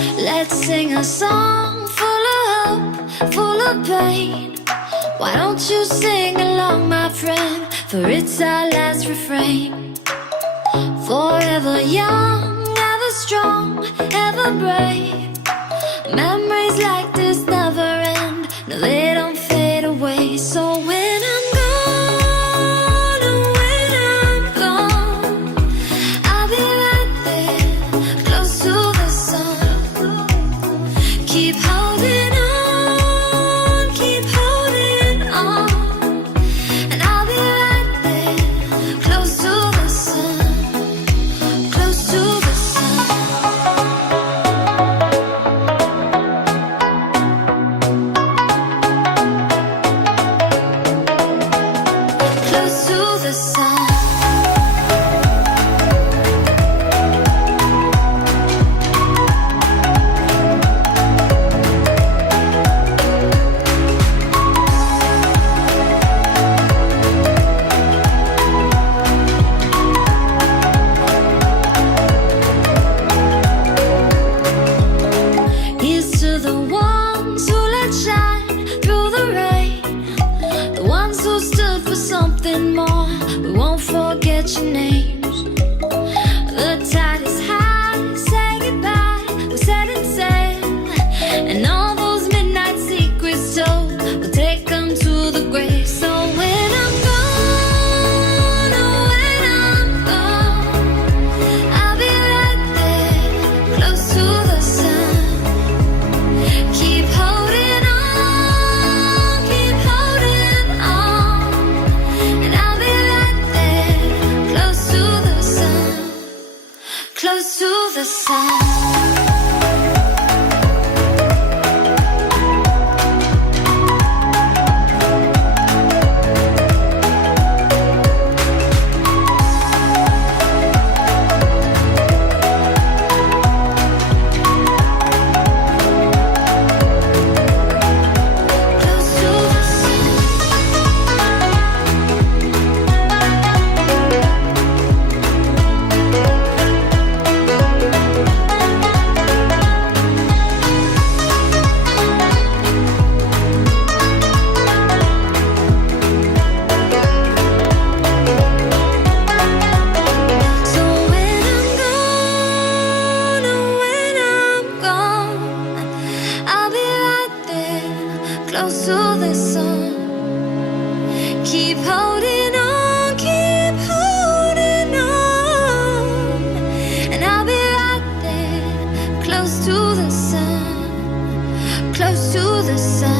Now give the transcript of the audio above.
Let's sing a song full of hope, full of pain. Why don't you sing along, my friend? For it's our last refrain. Forever young, ever strong, ever brave. Memories like this never end. No, they don't fade away. So when I'm gone, oh, when I'm gone, I'll be right there, close to the sun. Keep holding on, keep holding on. And I'll be right there, close to the sun, close to the sun. Close to the sun. Here's to the ones who let shine through the rain, the ones who stood for something more. We won't forget your names. The tide is high, say goodbye, we're setting sail, and all those midnight secrets told, we'll take them to the grave. So when I'm gone, oh, when I'm gone, I'll be right there, close to the sun. Keep holding on, keep holding on. And I'll be right there, close to the sun, close to the sun. Close to the sun. So when I'm gone, oh, when I'm gone, I'll be right there, close to the sun. Keep holding on, keep holding on. And I'll be right there, close to the sun, close to the sun.